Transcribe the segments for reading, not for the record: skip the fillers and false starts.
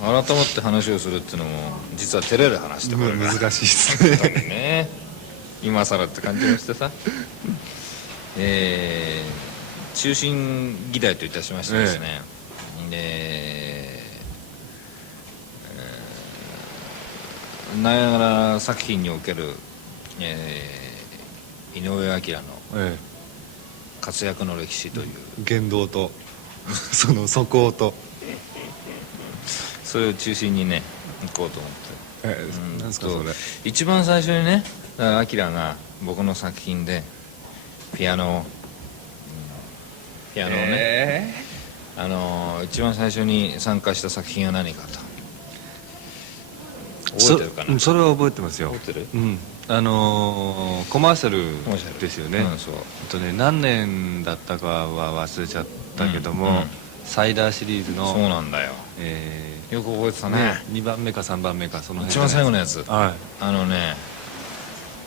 改まって話をするっていうのも実は照れる話でもあるから難しいですねね、今更って感じもしてさ中心議題といたしましてですね、ナイアガラ作品における、井上彰の活躍の歴史という、言動とその素行とそれを中心にね行こうと思って、なんですかそれ。一番最初にね、だから彰が僕の作品でピアノをね、一番最初に参加した作品は何かと覚えてるかな。それは覚えてますよ。覚えてる？コマーシャルですよね。そう何年だったかは忘れちゃったけども、サイダーシリーズの、そうなんだよ、よく覚えてたね。2番目か3番目かその辺、一番最後のやつ、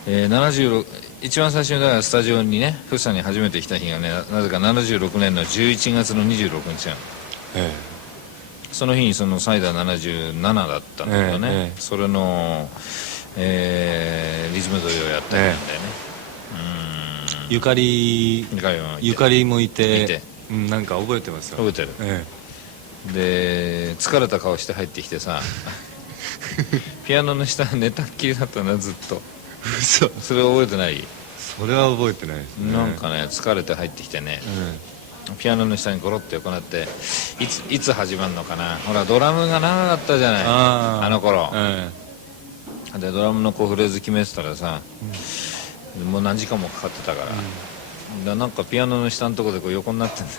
76、一番最初にだからスタジオにね福生に初めて来た日がね、なぜか76年の11月の26日なの。その日にそのサイダー77だったんだけどね、それの、リズム取りをやった日なんだよね。ゆかりもいて、なんか覚えてますよ。覚えてる、で疲れた顔して入ってきてさピアノの下寝たっきりだったなずっと。それ覚えてない？それは覚えてないですね。なんかね疲れて入ってきてね、ピアノの下にゴロッと横になって、いつ始まるのかな、ほらドラムが長かったじゃない、あの頃、でドラムのこうフレーズ決めてたらさ、もう何時間もかかってたから、なんかピアノの下のとこでこう横になってんだ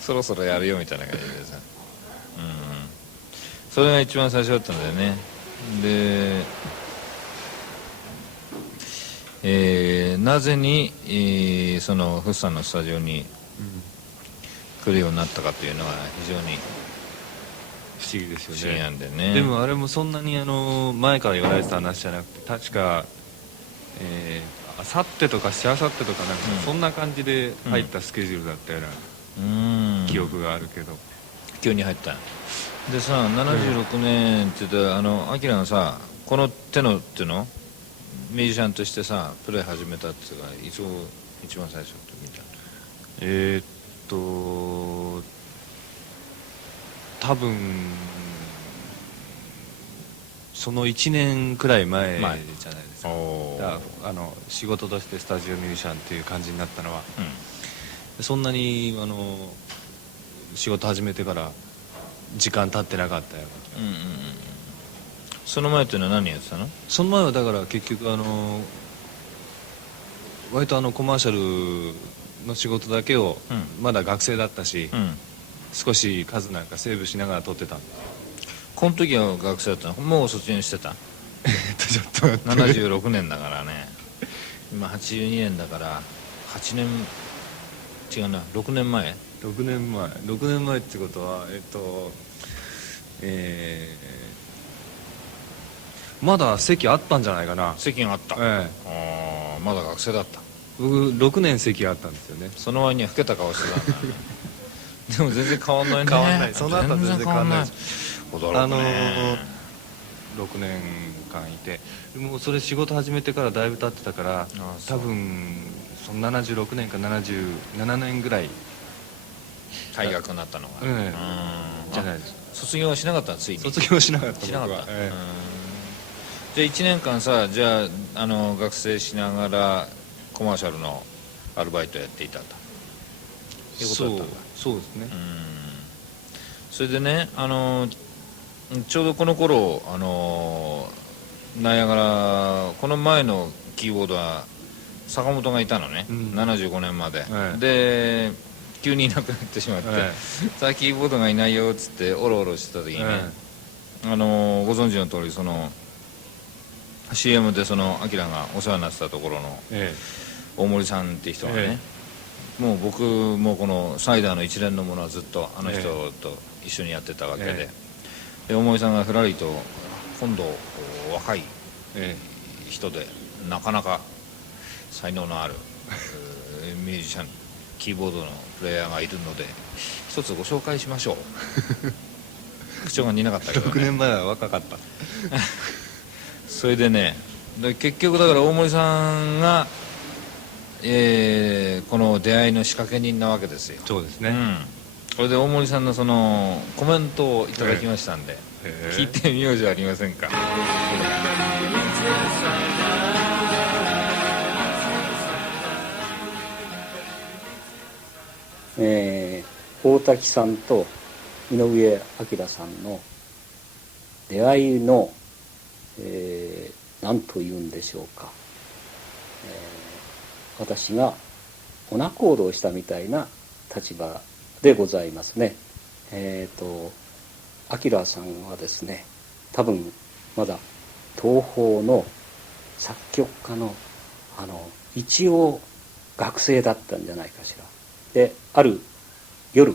そろそろやるよみたいな感じでさ、それが一番最初だったんだよね。で、なぜに、そのフッサンのスタジオに来るようになったかというのは非常に不思議ですよね。不思議なんでね。でもあれもそんなに前から言われてた話じゃなくて、確かあさってとかしあさってとかなんかそんな感じで入ったスケジュールだったような記憶があるけど、急に入ったでさ、76年って言ったらアキラがさこの手のっていうのミュージシャンとしてさプレー始めたっていうか、いつを一番最初って見た？多分その1年くらい前じゃないですか。仕事としてスタジオミュージシャンっていう感じになったのは、そんなに仕事始めてから時間経ってなかったよ。その前っていうのは何やってたの？その前はだから結局割とコマーシャルの仕事だけを、まだ学生だったし、少し数なんかセーブしながら撮ってた。この時は学生だったの？もう卒業してた？ちょっと待って、76年だからね、今82年だから8年違うな、6年前6年前ってことはまだ席あったんじゃないかな。席があった、まだ学生だった。僕6年席あったんですよね。その割には老けた顔してたんだでも全然変わんないね。変わんない、その後は全然変わんないです。驚くね。6年間いて、もうそれ仕事始めてからだいぶ経ってたから、多分その76年か77年ぐらい退学になったのが、じゃないですか。卒業はしなかったの？ついに卒業しなかった。しなかった、じゃあ1年間さ、じゃあ学生しながらコマーシャルのアルバイトやっていたということだったんだ。そうですね。それでね、ちょうどこの頃ナイアガラ、この前のキーボードは坂本がいたのね、75年まで、で急にいなくなってしまって、さあキーボードがいないよっつってオロオロしてた時にね、ご存知の通りその CM でそのアキラがお世話になってたところの大森さんっていう人がね、もう僕もこのサイダーの一連のものはずっとあの人と一緒にやってたわけで、大森さんがふらりと今度若い人でなかなか才能のあるミュージシャン、キーボードのプレイヤーがいるので一つご紹介しましょう学長が似なかったけど、ね、6年前は若かったそれでね、結局だから大森さんが、この出会いの仕掛け人なわけですよ。そうですね、これで大森さんのそのコメントをいただきましたんで、聞いてみようじゃありませんか。大滝さんと井上彰さんの出会いの、何と言うんでしょうか、私がオナ行動したみたいな立場でございますね。彰さんはですね、多分まだ東宝の作曲家の一応学生だったんじゃないかしら。である夜、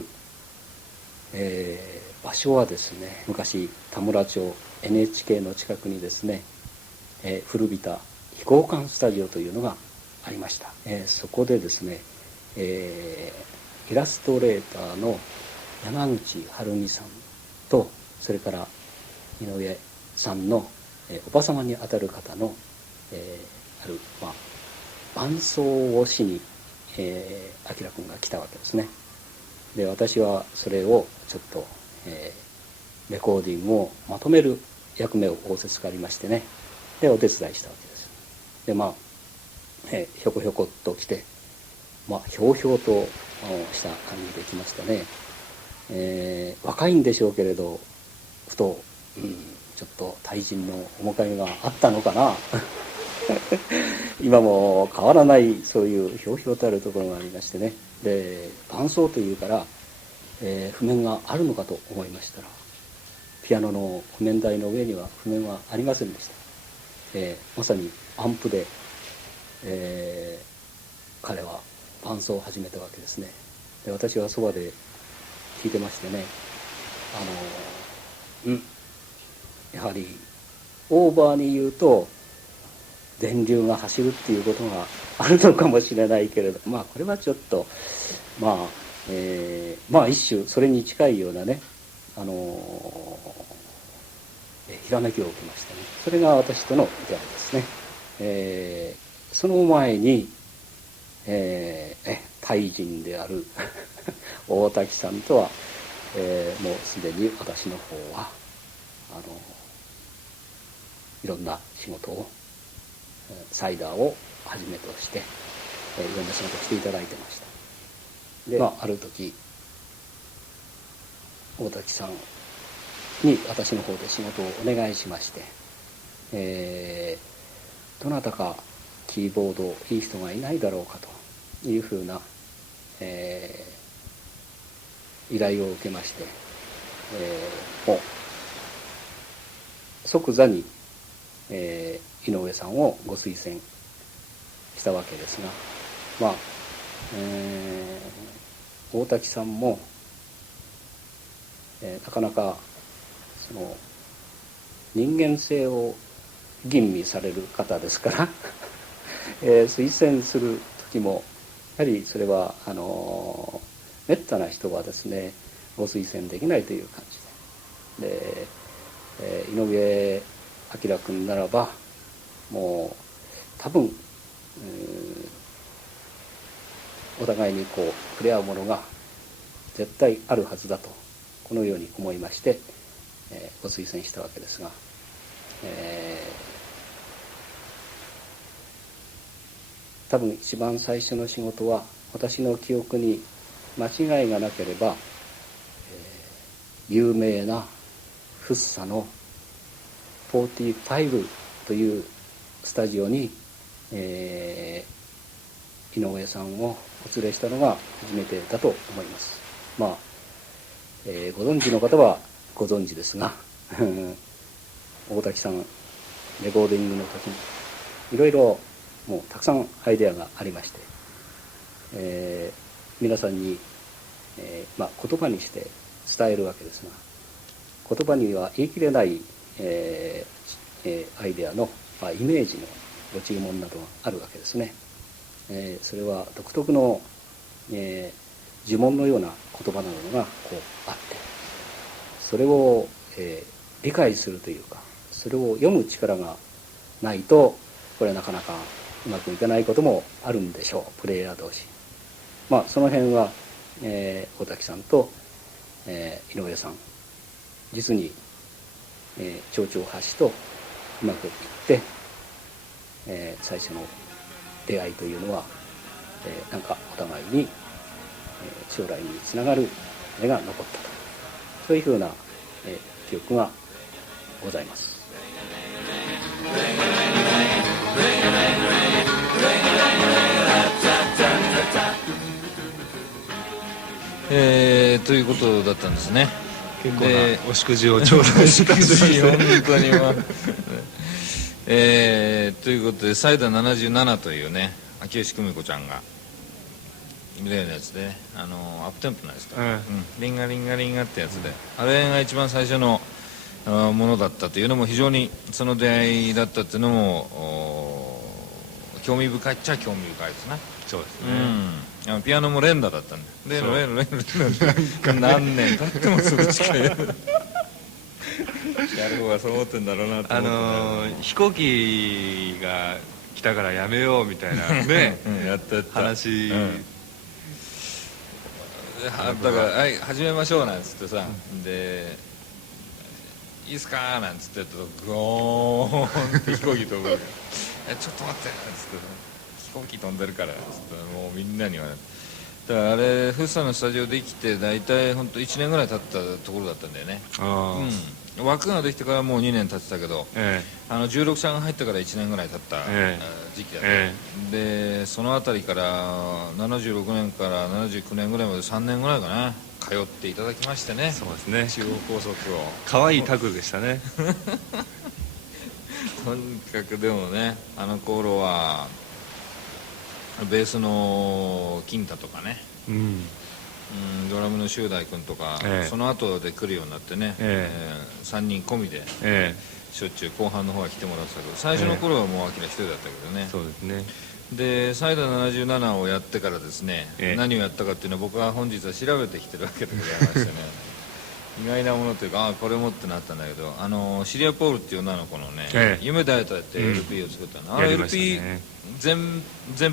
場所はですね、昔田村町 NHK の近くにですね、古びた飛行館スタジオというのがありました。そこでですね、イラストレーターの山口晴美さんと、それから井上さんの、おば様にあたる方の、ある、伴奏をしに彰君が来たわけですね。で私はそれをちょっと、レコーディングをまとめる役目を仰せつかりましてね、でお手伝いしたわけです。でひょこひょこっと来て、ひょうひょうとした感じで来ましたね。若いんでしょうけれど、ふと、ちょっと大人の面影があったのかな今も変わらないそういうひょうひょうたるところがありましてね。で伴奏というから、譜面があるのかと思いましたら、ピアノの譜面台の上には譜面はありませんでした。まさにアンプで、彼は伴奏を始めたわけですね。で私はそばで聞いてましてね、やはりオーバーに言うと電流が走るっていうことがあるのかもしれないけれど、これはちょっと一種それに近いようなね、ひらめきを受けましたね。それが私との出会いですね。その前に、大人である大滝さんとは、もうすでに私の方はいろんな仕事を、サイダーをはじめとして、いろんな仕事をしていただいてました。で、ある時大滝さんに私の方で仕事をお願いしまして、どなたかキーボードいい人がいないだろうかというふうな、依頼を受けまして、もう即座に、井上さんをご推薦したわけですが、大滝さんも、なかなかその人間性を吟味される方ですから推薦する時もやはりそれはめったな人はですねご推薦できないという感じで、井上彰君ならばもう多分、お互いにこう触れ合うものが絶対あるはずだとこのように思いまして、ご推薦したわけですが、多分一番最初の仕事は私の記憶に間違いがなければ、有名なフッサの45というスタジオに、井上さんをお連れしたのが初めてだと思います。ご存知の方はご存知ですが大滝さんレコーディングの時にいろいろもうたくさんアイデアがありまして、皆さんに、言葉にして伝えるわけですが、言葉には言い切れない、アイデアの、イメージのご注文などがあるわけですね。それは独特の、呪文のような言葉などがこうあって、それを、理解するというか、それを読む力がないとこれはなかなかうまくいかないこともあるんでしょう、プレイヤー同士。その辺は、大滝さんと、井上さん実に、蝶々発しとうまくいって、最初の出会いというのは、なんかお互いに、将来につながる目が残ったと、そういうふうな、記憶がございます。ということだったんですね。結構なお祝辞を頂戴したんですね。本当にということでサイダー77というね、秋吉久美子ちゃんが例のやつで、アップテンポのやつだ、リンガリンガリンガってやつで、あれが一番最初のものだったというのも、非常にその出会いだったっていうのも興味深いっちゃ興味深いですね。そうですね、ピアノも連打だったんで、連打何年経ってもそれしかやる方がそう思ってんだろうなと思って、飛行機が来たからやめようみたいなねやった話、だから「はい始めましょう」なんつってさ、で「いいっすか?」なんつってやったとゴーンって飛行機飛ぶちょっと待って」なんつって飛行機飛んでるから」つってもうみんなには。だからあれフッサのスタジオできて大体本当1年ぐらい経ったところだったんだよね。枠ができてからもう2年経ってたけど、16社が入ってから1年ぐらい経った時期だった、でその辺りから76年から79年ぐらいまで3年ぐらいかな通っていただきましてね。そうですね、中央高速を可愛いタグでしたねとにかくでもね、あの頃はベースの金太とかね、ドラムの修大君とか、その後で来るようになってね、3人込みで、しょっちゅう後半の方は来てもらってたけど、最初の頃はもう明一人だったけどね。そうですね。でサイダー77をやってからですね、何をやったかっていうのは僕は本日は調べてきてるわけでございましてね意外なものというか、これもってなったんだけど、シリア・ポールっていう女の子のね、夢だよとやって LP を作ったの、あれ LP 全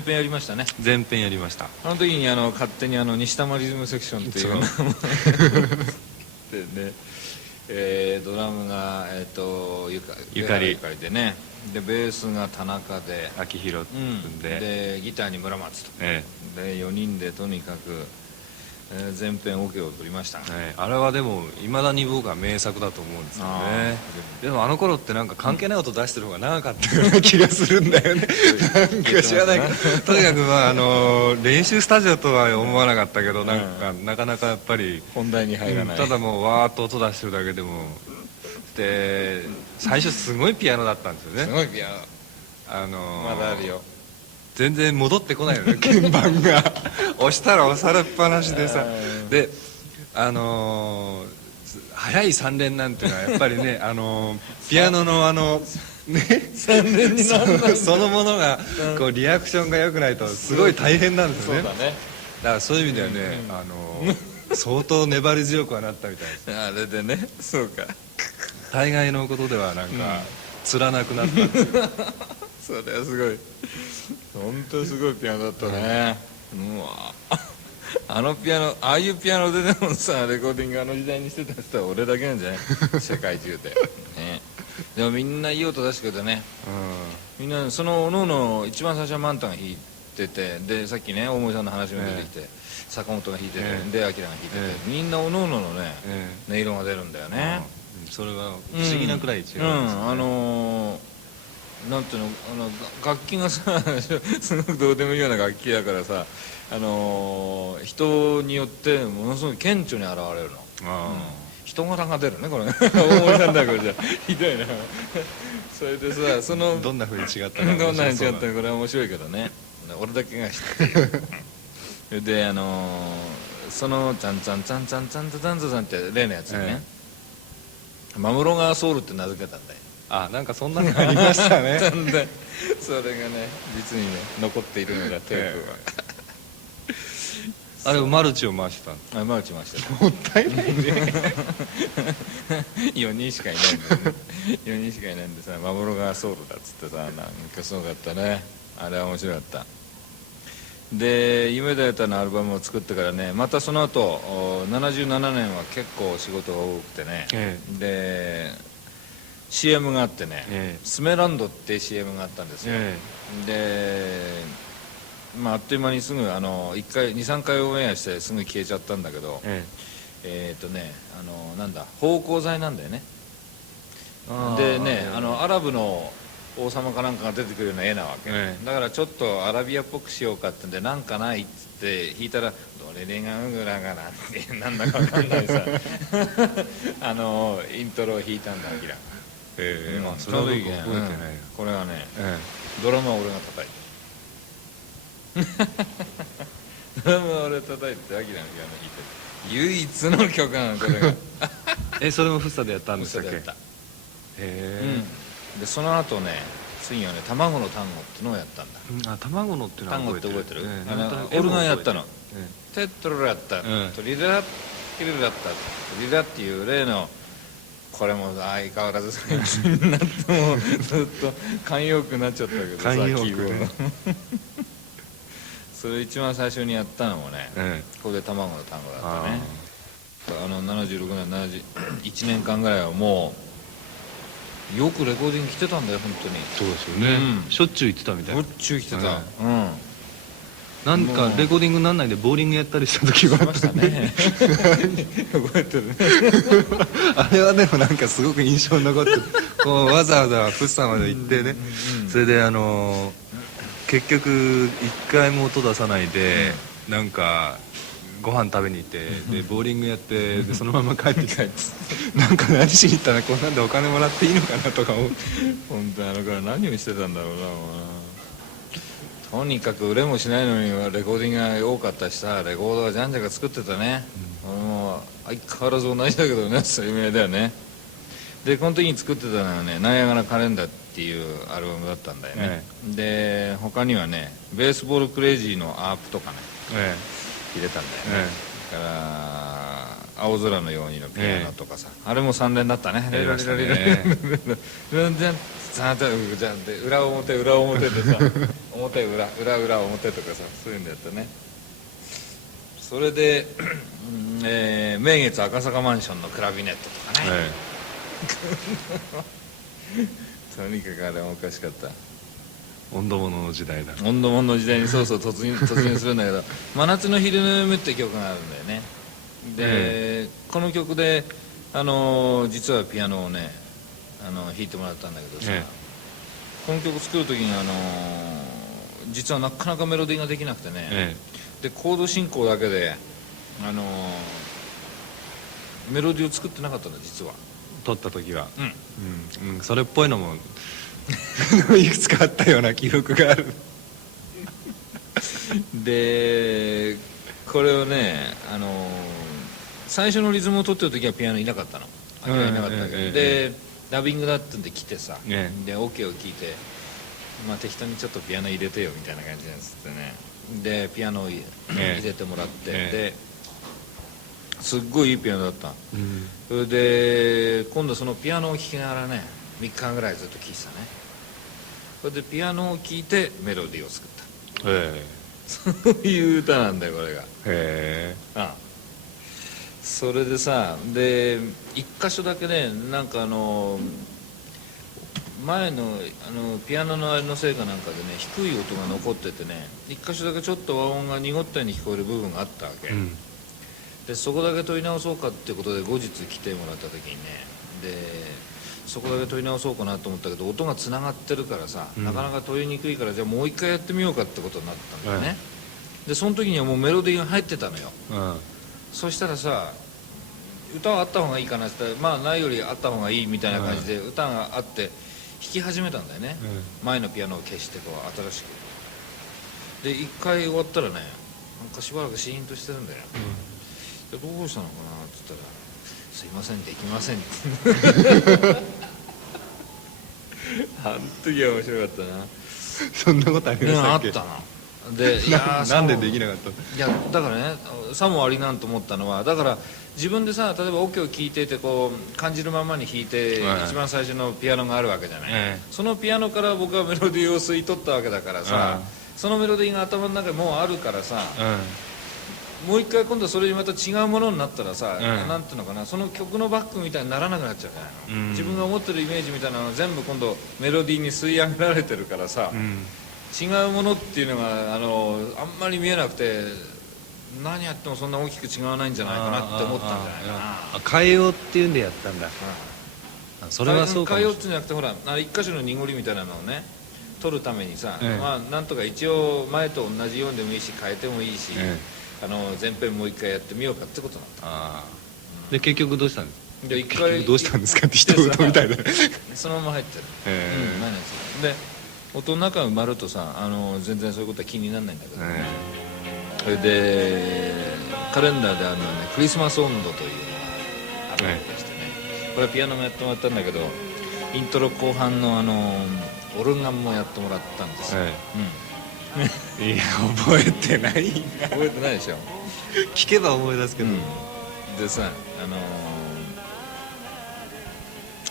編やりましたね。全編やりました。あの時に勝手に西多摩リズムセクションっていう名前でね、ドラムがゆかりでね、でベースが田中で秋広君でギターに村松と、で4人でとにかく全編オケを取りました、あれはでもいまだに僕は名作だと思うんですよね。でもあの頃ってなんか関係ない音出してる方が長かったような気がするんだよねなんか知らないけど、とにかく練習スタジオとは思わなかったけど、なかなかやっぱり本題に入らない、ただもうわーっと音出してるだけでも、で最初すごいピアノだったんですよね。すごいピアノ、まだあるよ。全然戻ってこないよね鍵盤が押したら押されっぱなしでさ、で早い3連なんていうのはやっぱりねピアノの3連になるそのものがこうリアクションが良くないとすごい大変なんですよね。だからそういう意味ではね、相当粘り強くはなったみたいです。あれでね、そうか、大概のことではなんかつらなくなったんですよそれはすごい、本当すごいピアノだったね。あのピアノ、ああいうピアノででもさ、レコーディング時代にしてた人は俺だけなんじゃない世界中で、ね、でもみんないい音出してくれてね、みんなそのおのおの一番最初はマンタが弾いてて、でさっきね大森さんの話も出てきて、坂本が弾いてて、でアキラが弾いてて、みんなおのおののね、音色が出るんだよね。それは不思議なくらい違うんですよね。なんていうの、楽器がさすごくどうでもいいような楽器だからさ、人によってものすごい顕著に現れるの、人柄が出るねこれ大森さんだこれじゃひどいなそれでさ、どんなふうに違ったかどんなふうに違ったか、これは面白いけどね、俺だけが知ってるでその「チャンチャンチャンチャンチャンチャンチャン」って例のやつにね、マムロ川ソウルって名付けたんだよ。なんかそんなのありましたねそれがね実にね残っているのがテープはあれマルチを回してたマルチ回してたもったいないね4人しかいないんだよね4人しかいないんでさ、マモロがソウルだっつってさ、なんかすごかったね。あれは面白かった。で夢だよたのアルバムを作ってからね、またその後77年は結構仕事が多くてね、で CM があってね、スメランドって CM があったんですよ、でまあ、あっという間にすぐ23回オンエアしてすぐ消えちゃったんだけど、なんだ芳香剤なんだよね。でね、アラブの王様かなんかが出てくるような絵なわけ、だからちょっとアラビアっぽくしようかってんで、なんかないっつって弾いたら「ドレレガウグラガラ」ってなんだか分かんないさイントロを弾いたんだ、アキラ。それは僕覚えてない。これはね、ドラムは俺が叩いてドラムは俺叩いてアキラのピアノ弾いて唯一の曲なのこれがそれもフッサでやったんでしたっけ？フッサでやった。でその後ね、次はね卵の単語ってのをやったんだ。卵のっていうのは覚えてる。単語って覚えてる？俺がやったの。テットロラッタトリラッキリラッタトリラっていう例の、これも相変わらずになってもずっと慣用句になっちゃったけどさ、慣用句ねそれ一番最初にやったのもね、ここで卵の単語だったね。76年71年間ぐらいはもうよくレコーディング来てたんだよ、本当に。そうですよね、しょっちゅう行ってたみたいな。しょっちゅう来てた。なんかレコーディングなんないでボーリングやったりした時があったね覚えてるねあれはでもなんかすごく印象に残ってこうわざわざフッサまで行ってね、それで結局一回も音出さないでなんかご飯食べに行ってでボーリングやってでそのまま帰ってきてなんか何しに行ったらこんなんでお金もらっていいのかなとか思う。本当にから何をしてたんだろうな。とにかく売れもしないのにレコーディングが多かったしさ、レコードはじゃんじゃか作ってたね。俺も相変わらず同じだけどね、そういう意味だよね。でこの時に作ってたのはね「ナイアガラカレンダー」っていうアルバムだったんだよね、で他にはね「ベースボールクレイジー」のアープとかね、入れたんだよね、だから「青空のように」のピアノとかさ、あれも3連だったね。やりましたね裏表裏表でさ表裏裏裏表とかさ、そういうんだやったね。それで名月赤坂マンションのクラビネットとかね、とにかくあれはおかしかった。温度物の時代だ。温度物の時代にそうそう突入するんだけど「真夏の昼の夢」って曲があるんだよね。で、この曲で実はピアノをね弾いてもらったんだけどさ、この曲作る時に実はなかなかメロディーができなくてね、でコード進行だけでメロディーを作ってなかったんだ実は。撮った時はそれっぽいのもいくつかあったような記憶があるでこれをね最初のリズムを取ってる時はピアノいなかったの。いなかったけど、でダビングだってんで来てさ、でオケを聞いてまあ適当にちょっとピアノ入れてよみたいな感じなんですってね。でピアノを入れてもらって、ですっごいいいピアノだった、それで今度そのピアノを聴きながらね3日間ぐらいずっと聴いてたね。それでピアノを聴いてメロディーを作った、そういう歌なんだよこれが。それでさ、で一箇所だけねなんか前のピアノのあれのせいかなんかでね低い音が残っててね、一箇所だけちょっと和音が濁ったように聞こえる部分があったわけ、でそこだけ取り直そうかってことで後日来てもらった時にね、でそこだけ取り直そうかなと思ったけど音がつながってるからさ、なかなか取りにくいからじゃあもう一回やってみようかってことになったんだよね、でその時にはもうメロディーが入ってたのよ、そしたらさ歌はあった方がいいかなって言ったらまあないよりあった方がいいみたいな感じで歌があって弾き始めたんだよね、前のピアノを消してこう新しくで一回終わったらねなんかしばらくシーンとしてるんだよ、でどうしたのかなって言ったら「すいませんできません」ってあの時は面白かったな。そんなことありましたっけ？あったな。でいやなんでできなかったの？いやだからねさもありなんと思ったのは、だから自分でさ例えばオケを聴いててこう感じるままに弾いて、一番最初のピアノがあるわけじゃない、そのピアノから僕はメロディーを吸い取ったわけだからさ、そのメロディーが頭の中にもうあるからさ、もう一回今度それにまた違うものになったらさ、なんていうのかな、その曲のバックみたいにならなくなっちゃうじゃないの、自分が思ってるイメージみたいなのが全部今度メロディーに吸い上げられてるからさ、違うものっていうのがあんまり見えなくて、何やってもそんな大きく違わないんじゃないかなって思ったんじゃないかな。変えようっていうんでやったんだ。それはそうかもしれない。変えようっていうんじゃなくて、ほら一箇所の濁りみたいなのをね取るためにさ、まあなんとか一応前と同じようにでもいいし変えてもいいし、前編もう一回やってみようかってことなんだ。で結局どうしたんですか。で一回どうしたんですかって一言みたいな。そのまま入ってる。何やつで音の中が埋まるとさ全然そういうことは気にならないんだけどね。それでカレンダーでクリスマス音頭というのがあるわけでしてね、これはピアノもやってもらったんだけど、イントロ後半のオルガンもやってもらったんですよ。いや覚えてない。覚えてないでしょ。聞けば思い出すけど、でさ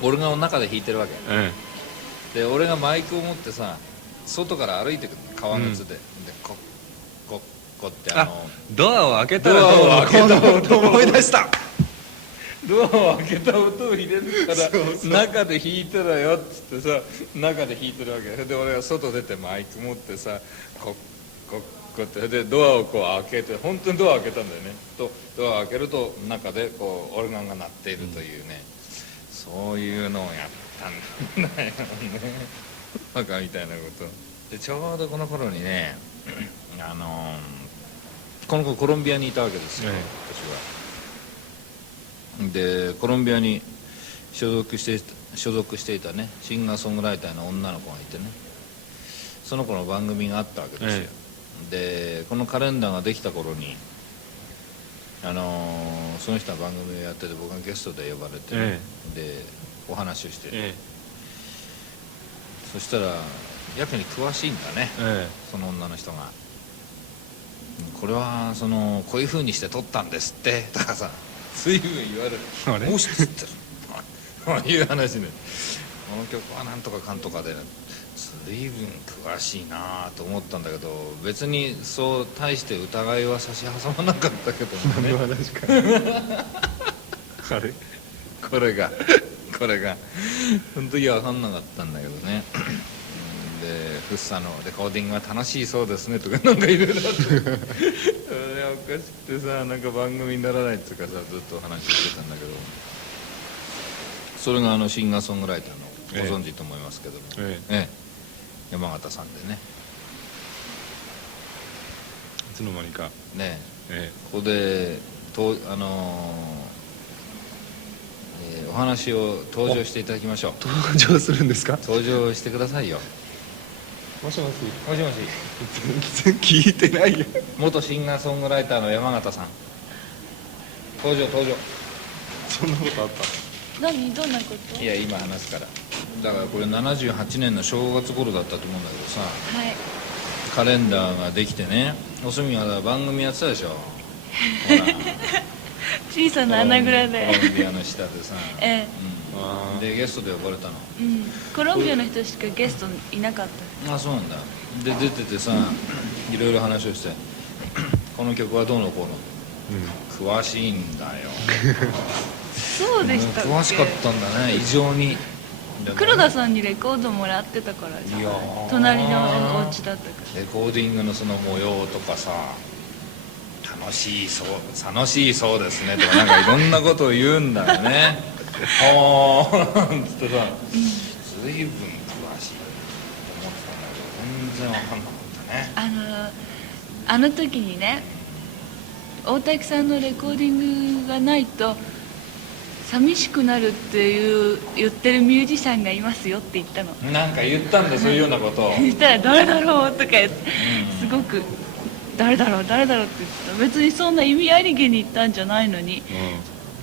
オルガンを中で弾いてるわけ、で俺がマイクを持ってさ外から歩いてくる革靴で、コッコッコってドアを開けたらドアを開けた音を思い出した。ドアを開けた音を入れるから中で弾いてたよっつってさ、中で弾いてるわけで、俺が外出てマイク持ってさコッコッコってでドアをこう開けて、本当にドアを開けたんだよね。ドアを開けると中でこうオルガンが鳴っているというね、そういうのをやったんだよね。バカみたいなことで、ちょうどこの頃にねこの子コロンビアにいたわけですよ、私は。でコロンビアに所属していたねシンガーソングライターの女の子がいてね、その子の番組があったわけですよ、でこのカレンダーができた頃にその人は番組をやってて、僕がゲストで呼ばれて、でお話をして、そしたらやけに詳しいんだね、その女の人が。これはこういう風にして撮ったんですってとかさ、随分言われる。もう知ってるこういう話ね。この曲はなんとかかんとかで随分詳しいなと思ったんだけど、別にそう大して疑いは差し挟まなかったけどね。何の話かあれこれがその時は分かんなかったんだけどね。でフッサのレコーディングは楽しいそうですねとかなんかいろいろあっておかしくてさ、なんか番組にならないっていうかさ、ずっと話してたんだけど、それがシンガーソングライターのご存知と思いますけども、山形さんでね、いつの間にかね、ここでお話を登場していただきましょう。登場するんですか。登場してくださいよ。もしもし。もしもし。全然聞いてないよ。元シンガーソングライターの山形さん、登場。そんなことあった。どんなこと？いや今話すから。だからこれ78年の正月頃だったと思うんだけどさ、カレンダーができてね、おすみは番組やってたでしょ。ほら小さな穴蔵でコロンビアの下でさ、でゲストで呼ばれたの、コロンビアの人しかゲストいなかった。あ、そうなんだ。で出ててさ、いろいろ話をして、この曲はどうのこうの、詳しいんだよ。そうでしたっけ。詳しかったんだね、異常に。黒田さんにレコードもらってたからじゃん。隣のお家だったから。レコーディングのその模様とかさ、楽しいそうですねとか、なんかいろんなことを言うんだよね。はあつってさ、随分詳しいと思ってたんだけど全然わかんなかったね。あの時にね、大滝さんのレコーディングがないと寂しくなるって言ってるミュージシャンがいますよって言ったの。なんか言ったんだ、そういうようなことを。そしたら誰だろうとか言って、すごく誰だろうって言った。別にそんな意味ありげに言ったんじゃないのに、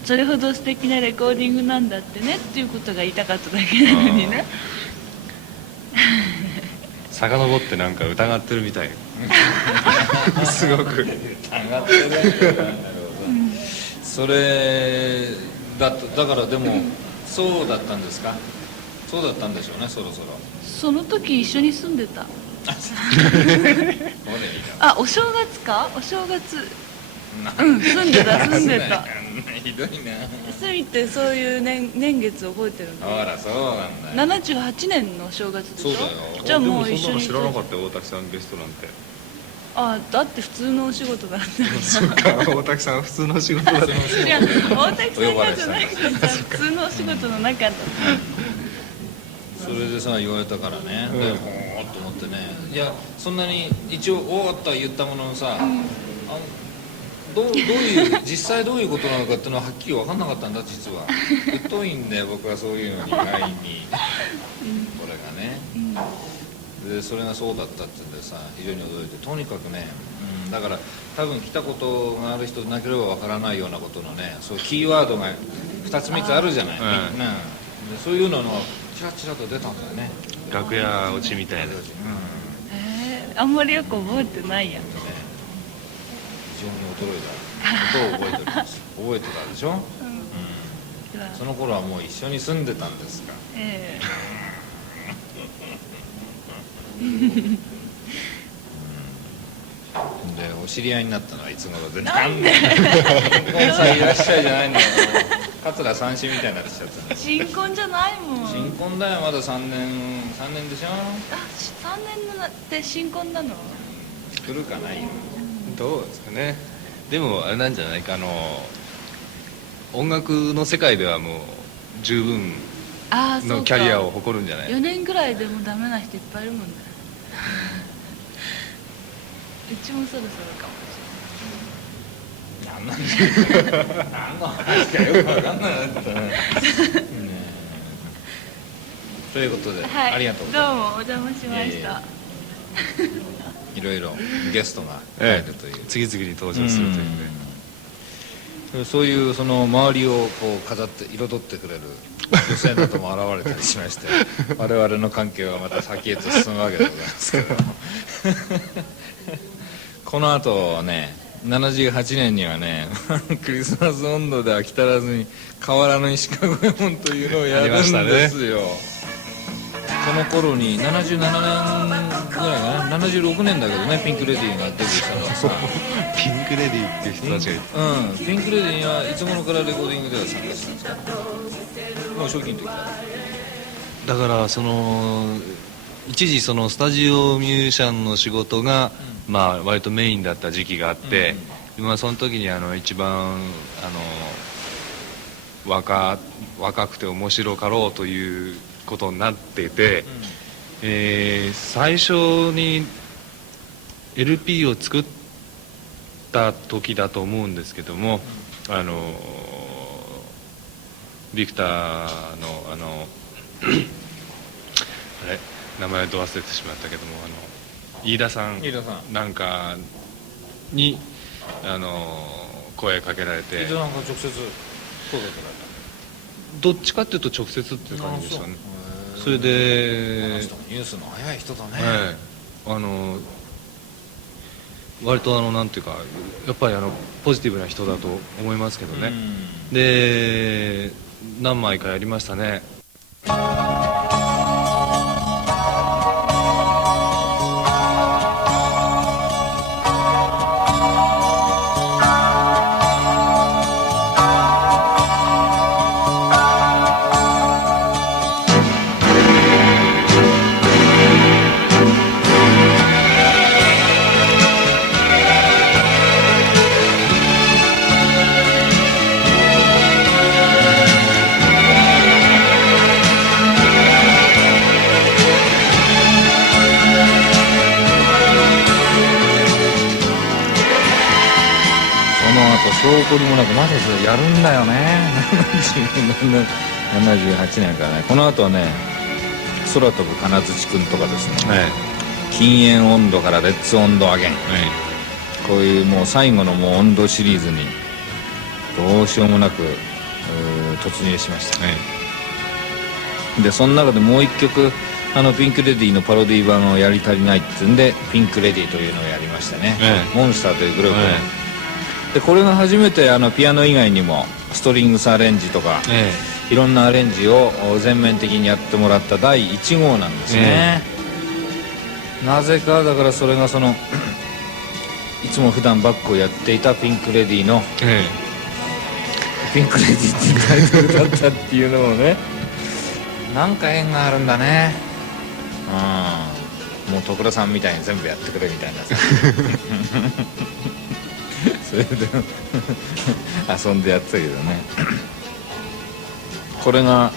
それほど素敵なレコーディングなんだってねっていうことが言いたかっただけなのにね。遡ってなんか疑ってるみたい。すごく疑ってるわけなんだろうさ、それだからでもそうだったんですか。そうだったんでしょうね、そろそろ。その時一緒に住んでた。あ、お正月か、お正月。うん、住んでた。ひどいな。スミってそういう年月覚えてるの。あら、そうなんだ。78年の正月でしょ。そうだよ。じゃあもう一緒に。知らなかったよ、大滝さんゲストなんて。あ、だって普通のお仕事だった。そっか、大滝さん普通の仕事だった。いや、大滝さんがじゃなくてさ、普通のお仕事の中だった。それでさ言われたからね、でほーっと思ってね、いやそんなに一応おーっとは言ったもののさ、どういう実際どういうことなのかっていうのははっきり分かんなかったんだ実は。疎いんだよ僕はそういうのに意外に、これがね、でそれがそうだったって言うんでさ非常に驚いて、とにかくね、だから多分来たことがある人なければ分からないようなことのね、そうキーワードが2つ3つあるじゃない、でそういうのチラチラと出たんだよね、楽屋落ちみたいな。あんまりよく覚えてないやん。非常に驚いたことを覚えております。覚えてたでしょ、その頃はもう一緒に住んでたんですか。でお知り合いになったのはいつ頃で、なんでさんいらっしゃいじゃないのよ、桂三枝みたいになっちゃった。新婚じゃないもん。新婚だよ、まだ3年でしょ。あ、3年って新婚なの。来るかないよ。どうですかね。でもあれなんじゃないか、音楽の世界ではもう十分のキャリアを誇るんじゃない。4年ぐらいでもダメな人いっぱいいるもんね。うちもそろそろかもしれない。何の話かよく分かんなかったね。ということで、ありがとうございます。どうもお邪魔しました。いろいろゲストが入るという、次々に登場するというね、そういうその周りをこう飾って彩ってくれる女性なども現れたりしまして我々の関係はまた先へと進むわけでございますけどこの後ね、78年にはねクリスマス温度で飽き足らずに河原の石川五右衛門というのをやるんですよ。この頃に77年ぐらいかな、76年だけどね、ピンク・レディーがデビューしたのはさピンク・レディーっていう人たちがいる。ピンク・レディーはいつ頃からレコーディングでは参加したんですか。もう初期の時からだから一時そのスタジオミュージシャンの仕事が、まあ割とメインだった時期があって、その時に一番若くて面白かろうということになってて、最初に LP を作った時だと思うんですけども、ビクターのあれ名前と忘れてしまったけども、飯田さんなんかに声かけられて、飯田なんか直接声かけられた。どっちかっていうと直接っていう感じでしたね。それでニュースの早い人だね。割となんていうか、やっぱりポジティブな人だと思いますけどね。で何枚かやりましたね。証拠りもなくまだそれやるんだよね。78年からね。この後はね、空飛ぶ金槌くんとかですね、禁煙温度からレッツ温度アゲン、こういうもう最後のもう温度シリーズにどうしようもなく突入しました、でその中でもう一曲ピンク・レディーのパロディ版をやり足りないっていうんでピンク・レディーというのをやりましたね、モンスターというグループでこれが初めてピアノ以外にもストリングスアレンジとか、いろんなアレンジを全面的にやってもらった第1号なんですね、なぜかだからそれがそのいつも普段バックをやっていたピンク・レディーの、ピンク・レディーっていうタイトルだったっていうのもね、なんか縁があるんだね。もう徳田さんみたいに全部やってくれみたいなさそれで遊んでやってたけどねこれが、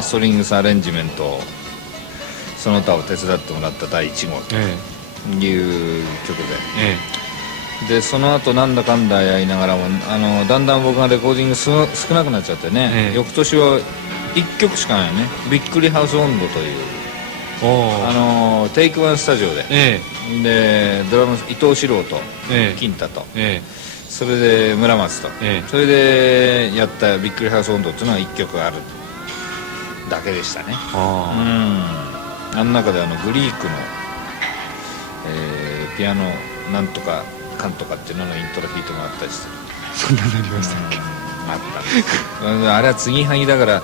ストリングスアレンジメントその他を手伝ってもらった第1号という曲で、でその後なんだかんだやりながらもだんだん僕がレコーディング少なくなっちゃってね、翌年は1曲しかないね、びっくりハウス温度というテイクワンスタジオで、でドラム伊藤四郎と金太と、それで村松と、それでやったびっくりハウス温度っていうのは1曲あるだけでしたね。あの中でグリークの、ピアノなんとかかんとかっていうののイントロ弾いてもらったりして、そんなになりましたっけ。あったあれは継ぎはぎだから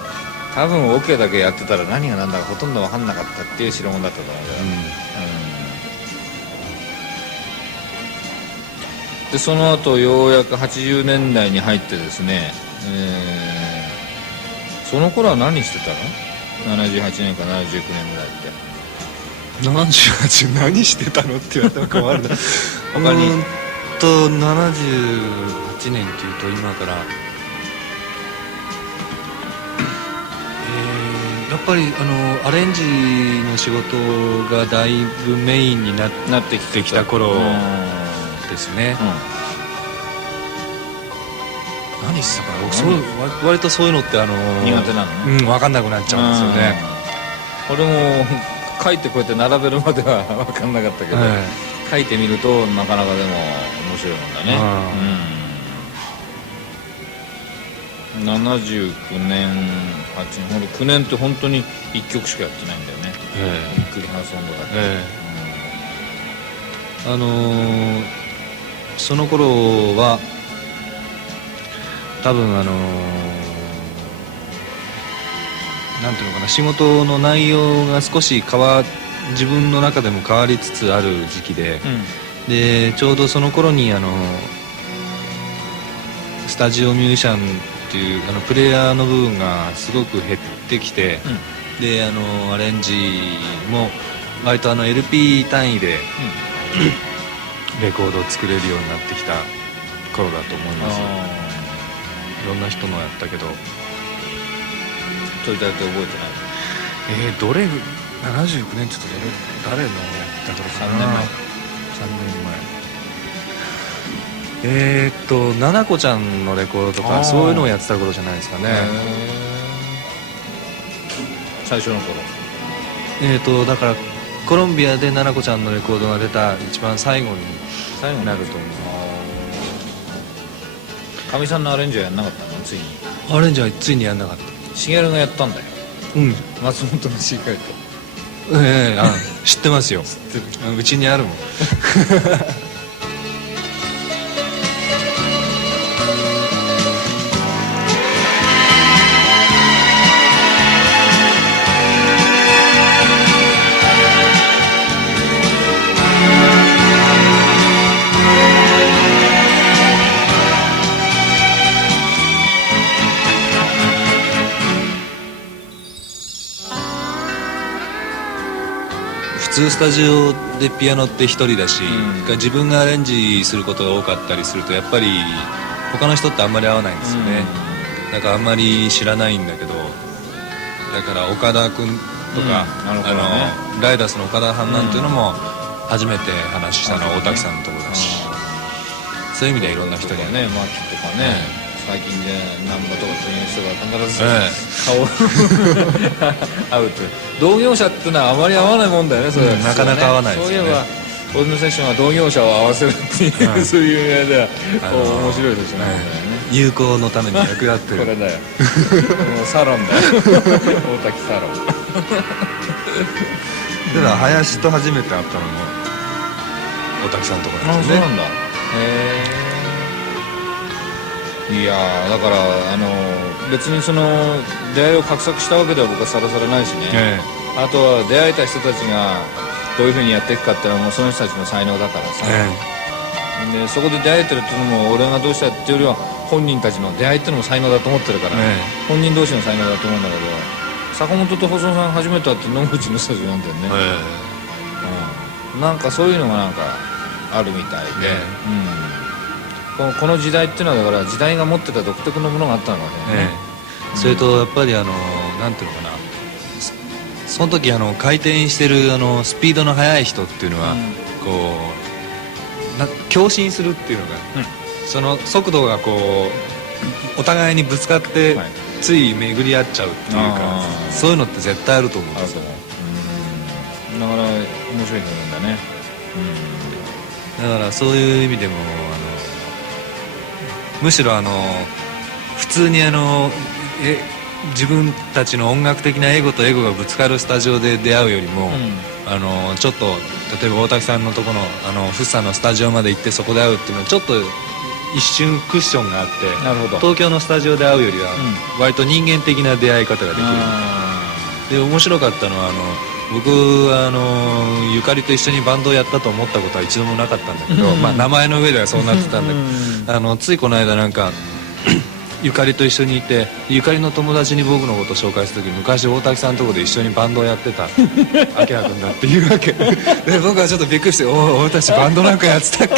多分オケだけやってたら何が何だかほとんど分かんなかったっていう代物だったと思うけど、でその後ようやく80年代に入ってですね、その頃は何してたの？78年か79年ぐらいって78何してたのって言われたら困るな他に78年っていうと今からやっぱりアレンジの仕事がだいぶメインになってきた頃ですね。何してたかな、僕割とそういうのって苦手なのね。分かんなくなっちゃうんですよね。俺も書いてこうやって並べるまでは分かんなかったけど、書いてみるとなかなかでも面白いもんだね。79年8年9年って本当に1曲しかやってないんだよね。びっくりハウス温度だけ、その頃は多分なんていうのかな、仕事の内容が少し自分の中でも変わりつつある時期で、でちょうどその頃にスタジオミュージシャンっていうプレイヤーの部分がすごく減ってきて、でアレンジも割とLP 単位で、レコードを作れるようになってきた頃だと思います。いろんな人のやったけどそれだけ覚えてない。どれ79年ちょっと誰のやったからかな。3年前ななこちゃんのレコードとかそういうのをやってた頃じゃないですかね。最初の頃だからコロンビアでななこちゃんのレコードが出た一番最後になると思う。かみさんのアレンジはやんなかったの？ついにアレンジはついにやんなかった。しげるがやったんだよ。松本のシークレット。知ってますよ。うちにあるもん。普通スタジオでピアノって一人だし、自分がアレンジすることが多かったりするとやっぱり他の人ってあんまり合わないんですよね。だからあんまり知らないんだけど、だから岡田君とか、ライダースの岡田さんなんていうのも初めて話したのは大滝さんのところだし、そういう意味ではいろんな人にはね、マキとかね、最近で難波とかそういう人が必ず顔合うと。同業者ってのはあまり合わないもんだよね。それはなかなか合わないですよね。そういえば俺のセッションは同業者を合わせるっていう、そういう意味では面白いですね。友好のために役立ってる。これだよ。もうサロンだよ。大滝サロン。だから林と初めて会ったのも大滝さんのところなんですよね。そうなんだ。いやーだから別にその出会いを画策したわけでは僕はさらさらないしね、あとは出会えた人たちがどういうふうにやっていくかっていうのはもうその人たちの才能だからさ、でそこで出会えてるっていうのも俺がどうしたっていうよりは本人たちの出会いっていうのも才能だと思ってるから、本人同士の才能だと思うんだけど、坂本と細野さん初めて会って野口のスタジオなんだよね、なんかそういうのがなんかあるみたいで、この時代っていうのはだから時代が持ってた独特のものがあったのかね、それとやっぱりなんていうのかな、その時回転してるスピードの速い人っていうのは、こう共振するっていうのが、その速度がこうお互いにぶつかって、つい巡り合っちゃうっていうか、そういうのって絶対あると思うんですよ。だから面白いと思うんだね、だからそういう意味でもむしろ普通に自分たちの音楽的なエゴとエゴがぶつかるスタジオで出会うよりも、ちょっと例えば大滝さんのとこのフッサのスタジオまで行ってそこで会うっていうのはちょっと一瞬クッションがあって、東京のスタジオで会うよりは割と人間的な出会い方ができる。で面白かったのは僕ゆかりと一緒にバンドをやったと思ったことは一度もなかったんだけど、名前の上ではそうなってたんだけど、ついこの間なんかゆかりと一緒にいて、ゆかりの友達に僕のことを紹介した時、昔大滝さんのところで一緒にバンドをやってた明君だっていうわけで、僕はちょっとびっくりして「おお、俺たちバンドなんかやってたっけ?」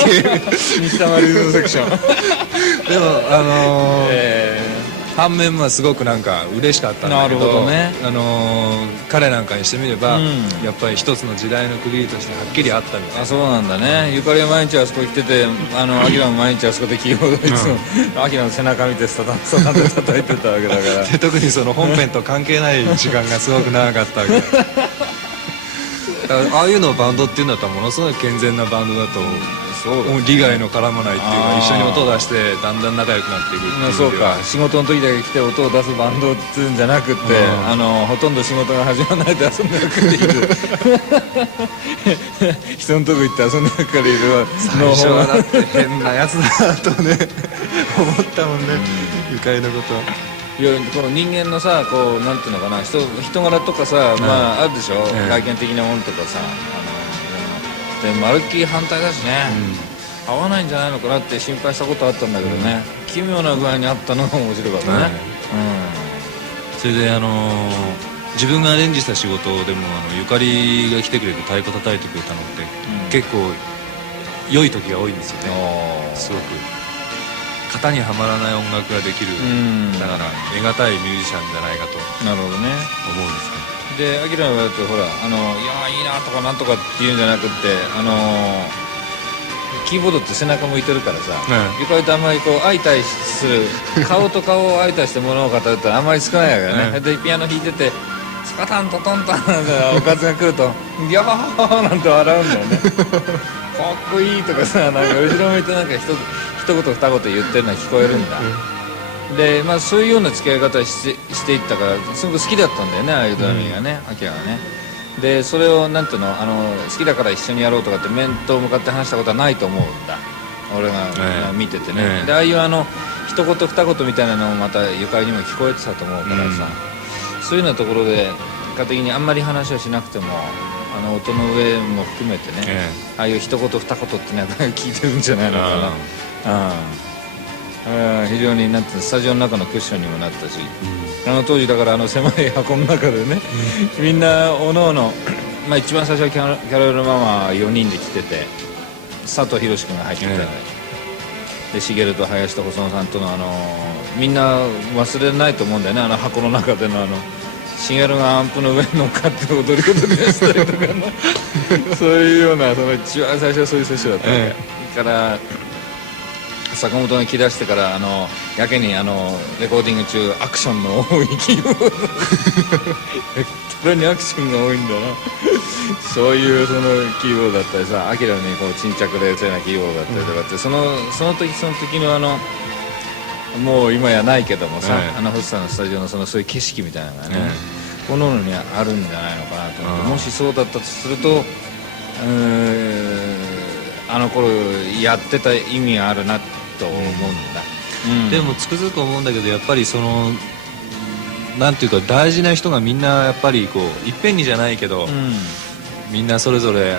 西玉リズムセクションでも反面すごくなんか嬉しかったんだけど、彼なんかにしてみれば、やっぱり一つの時代の区切りとしてはっきりあったみたいな。そうなんだね。ゆかりは毎日あそこ行ってて、アキラも毎日あそこでキーボードいつもアキラの背中見てスタタンで叩いてたわけだからで特にその本編と関係ない時間がすごく長かったわけああいうのをバンドっていうんだったらものすごい健全なバンドだと、利害の絡まないっていうか、一緒に音を出してだんだん仲良くなっていくっていう。そうか、仕事の時だけ来て音を出すバンドっていうんじゃなくって、ほとんど仕事が始まらないで遊んでばっかりいる人のとこ行って遊んでばっかりいる最初はだって変なやつだなとね思ったもんね、ゆかりのことは。いや、この人間のさ、こうなんていうのかな、人柄とかさ、あるでしょ、外見的なものとかさ、でまるっきり反対だしね、合わないんじゃないのかなって心配したことあったんだけどね、奇妙な具合にあったのが面白かったね、それで自分がアレンジした仕事でもゆかりが来てくれて太鼓叩いてくれたのって、結構良い時が多いんですよね。すごく型にはまらない音楽ができる、だから得難いミュージシャンじゃないかとなるほどね思うんですね。でアキラの場合だとほらいやいいなとかなんとかっていうんじゃなくって、キーボードって背中向いてるからさ、ゆかりとあんまりこう相対する顔と顔を相対して物を語るってあんまり少ないわけだね、でピアノ弾いててスカタントトンタンおかずが来るとギャバーなんて笑うんだよねかっこいいとかさ、なんか後ろ向いてなんか一言二言言ってるのは聞こえるんだ、でそういうような付き合い方していったからすごく好きだったんだよね、ああいうドラミーがね、アキラがね。でそれをなんていうの、好きだから一緒にやろうとかって面と向かって話したことはないと思うんだ、俺が見ててね、でああいう一言二言みたいなのもまたゆかりにも聞こえてたと思うからさ、そういうようなところで結果的にあんまり話をしなくても音の上も含めてね、ああいう一言二言ってね聞いてるんじゃないのかな。非常になんてスタジオの中のクッションにもなったし、当時だから狭い箱の中でねみんなおのおの、一番最初はキャロルママ4人で来てて、佐藤博君が入ってて、で茂と林と細野さんとのみんな忘れないと思うんだよね、箱の中での茂がアンプの上に乗っかって踊りしたりとかそういうような一番最初はそういうセッションだったわけ、から坂本が来だしてからやけにレコーディング中アクションの多いキーボードそれにアクションが多いんだなそういうキーボードだったりさ、アキラにこう沈着で強いなキーボードだったりとかって、その時のもう今やないけどもさ、フッサのスタジオのそういう景色みたいなのがね、このにあるんじゃないのかなと思って、もしそうだったとするとあの頃やってた意味があるなと思うんだ。でもつくづく思うんだけど、やっぱりそのなんていうか大事な人がみんなやっぱりこういっぺんにじゃないけど、みんなそれぞれ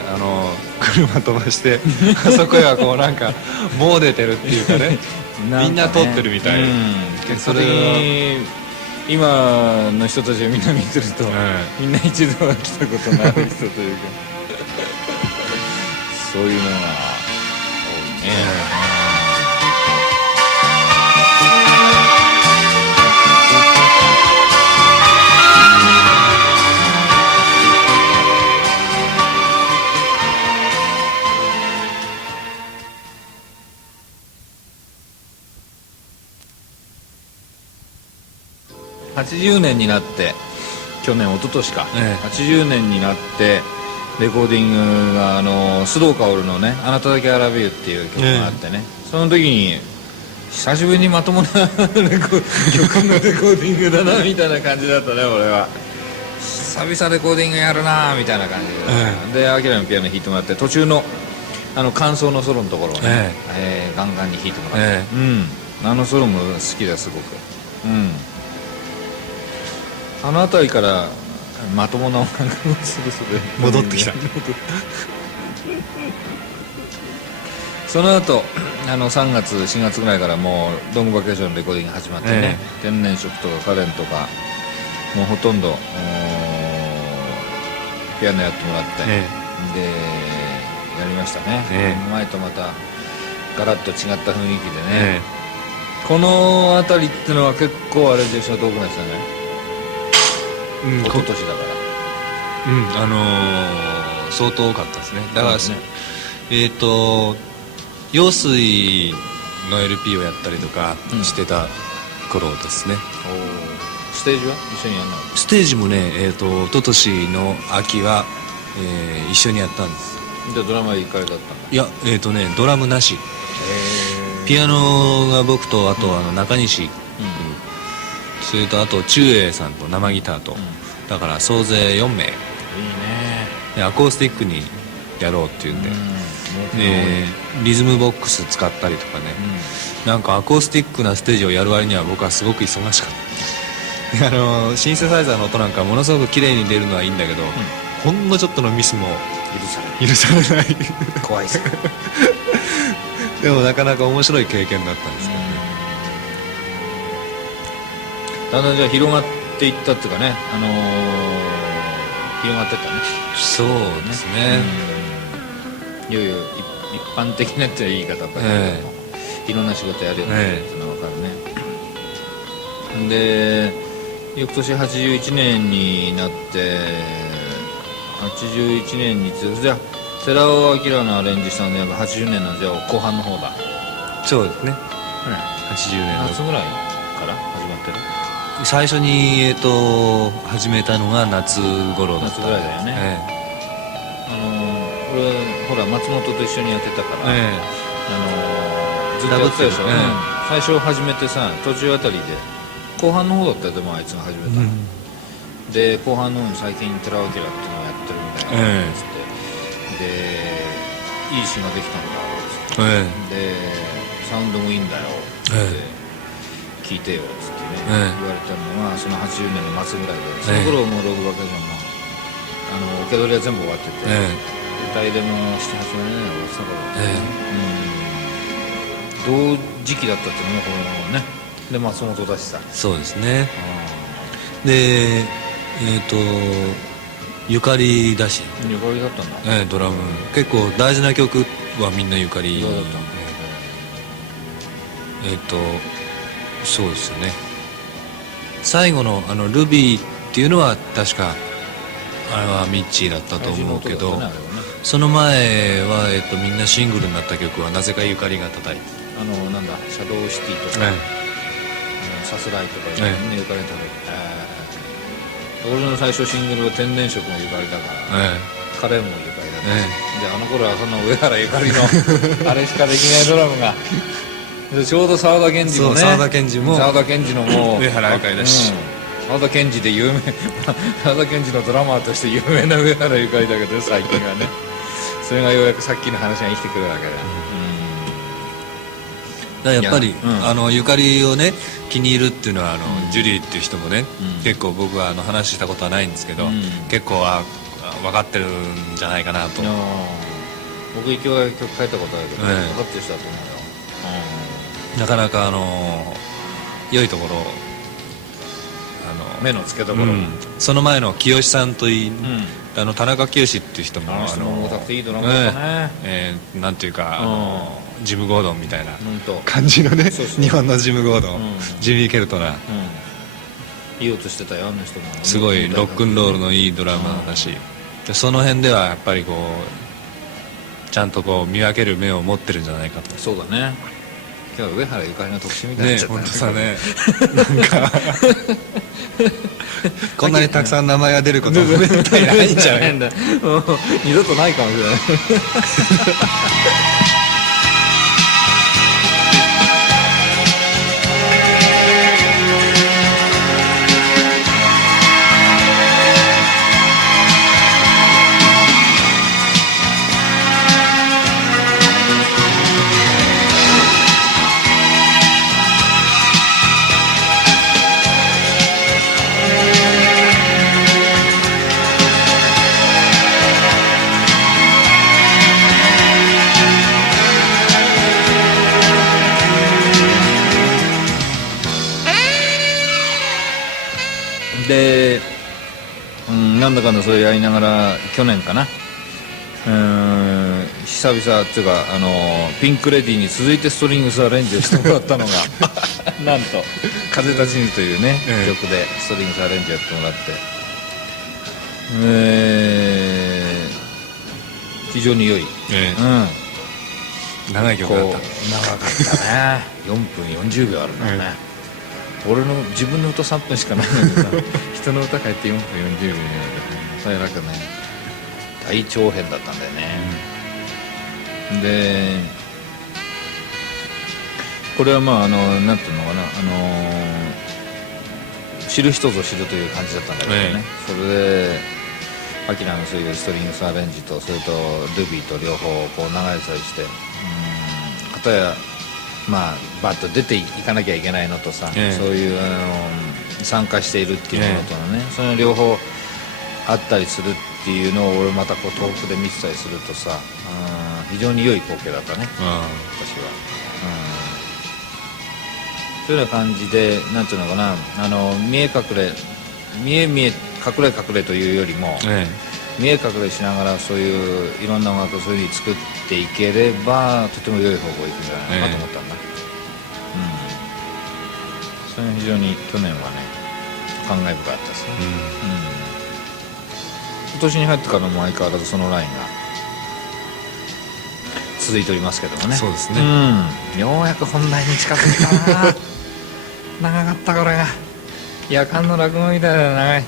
車飛ばしてあそこへはこうなんかもう出てるっていうかねみんな通ってるみたい、結果的に今の人たちをみんな見てると、みんな一度は来たことのある人というかそういうのが多いね。80年になって、去年一昨年か、80年になってレコーディングが須藤薫のね「あなただけアラビュー」っていう曲があってね、その時に久しぶりにまともな曲のレコーディングだなみたいな感じだったね。俺は久々レコーディングやるなみたいな感じで、アキラのピアノ弾いてもらって、途中の間奏のソロのところをね、ガンガンに弾いてもらって、あのソロも好きだすごく。あの辺りからまともな音楽をする戻ってきたその後3月4月ぐらいからもうロングバケーションのレコーディング始まってね、天然色とか家電とかもうほとんどピアノやってもらって、でやりましたね、前とまたガラッと違った雰囲気でね、この辺りってのは結構あれでしょ、遠くなってたね。一昨年だから、相当多かったですね。だから、陽水の LP をやったりとかしてた頃ですね。ステージは一緒にやんなかった？ステージもね、一昨年の秋は、一緒にやったんです。じゃあドラマ行かれだったんだ？いや、ドラムなし。ピアノが僕と、あと中西、それとあと中英さんと生ギターと、だから総勢4名。いいね。でアコースティックにやろうっていうんで、でリズムボックス使ったりとかね、なんかアコースティックなステージをやる割には僕はすごく忙しかったシンセサイザーの音なんかものすごく綺麗に出るのはいいんだけど、ほんのちょっとのミスも許されない怖いですでもなかなか面白い経験だったんですけどね。だんだんじゃあ広がっていったっていうかね、広がってったね。そうですね、いよいよ一般的なって言い方ばっかりだけど、いろんな仕事やるよねっていうのが分かるね。で翌年81年になって、81年にじゃあ寺尾明のアレンジしたので80年のじゃあ後半の方だ。そうですね、80年の夏ぐらいから始まってる。最初に始めたのが夏頃だった。夏ぐらいだよね、俺ほら松本と一緒にやってたから、ずっとやってたでしょ、最初始めてさ、途中あたりで後半の方だったよ。でもあいつが始めたの、で後半の方に最近寺尾明っていうのをやってるみたいなっつって、でいい詩ができたんだっつって、でサウンドもいいんだよって聞いてよっつってね、言われたのがその80年の末ぐらいで、その頃もうログバケーションの受け取りは全部終わってて、歌い出も7、8年終わってたから、同時期だったっていうのもこのね、で松本だしさ。そうですね。でゆかりだし、ゆかりだったんだ、ドラム結構大事な曲はみんなゆかり。どうだったの？そうですよね。最後のルビーっていうのは確かあれはミッチーだったと思うけど、その前は、みんなシングルになった曲はなぜかゆかりが叩いて、なんだシャドウシティとか、さすらいとかみんなゆかり叩いて、俺の最初シングルは天然色もゆかりだから、カレーもゆかりだったし、であの頃はそんな上原ゆかりのあれしかできないドラムがでちょうど沢田研二もね、沢田研二のも上原ゆかりだし、沢田研二で有名沢田研二のドラマーとして有名な上原ゆかりだけど、最近はねそれがようやくさっきの話が生きてくるわけだ、らやっぱり、いやゆかりをね気に入るっていうのはジュリーっていう人もね、結構僕は話したことはないんですけど、結構分かってるんじゃないかなと。僕一応曲書いたことあるけど、分かってる人だと思うよ。なかなか良いところ、目の付けどころ、その前の清さんといい、田中清っていう人も重たくていいドラマだったね。なんていうかジム・ゴードンみたいな当感じのね、そうそう日本のジム・ゴードン、ジミー・ケルトな、いい音してたよ、あの人も。すごいロックンロールのいいドラマだし、でその辺ではやっぱりこうちゃんとこう見分ける目を持ってるんじゃないかと。そうだね。今日は上原ゆかりの特集みたいになっちゃった本当さねなんかこんなにたくさん名前が出ることめったにないんじゃないんだ。二度とないかもしれない。で、なんだかんだそれやりながら去年かな、久々っていうかピンク・レディーに続いてストリングスアレンジをしてもらったのがなんと「風立ちぬ」というね、曲でストリングスアレンジやってもらって、非常に良い、長い曲だった。長かったね。4分40秒あるんだね、俺の自分の歌3分しかないのにさ人の歌書いて4分40秒になる。それだけね大長編だったんだよね、でこれはまあなんていうのかな、知る人ぞ知るという感じだったんだけどね、それでアキラのそういうストリングスアレンジとそれとルビーと両方こう流れたりして、片やまあバッと出ていかなきゃいけないのとさ、そういう参加しているっていうのとのね、その両方あったりするっていうのを俺またこう遠くで見てたりするとさ、非常に良い光景だったね、私は。そういうような感じでなんていうのかな、見え隠れというよりも、見え隠れしながらそういういろんな音楽をそういうふうに作っていければとても良い方向に行くんじゃないかなと思ったんだ、それは非常に去年はね感慨深かったですね、今年に入ってからも相変わらずそのラインが続いておりますけどもね。そうですね、ようやく本題に近づいたな長かったこれが夜間の落語みたいな長い。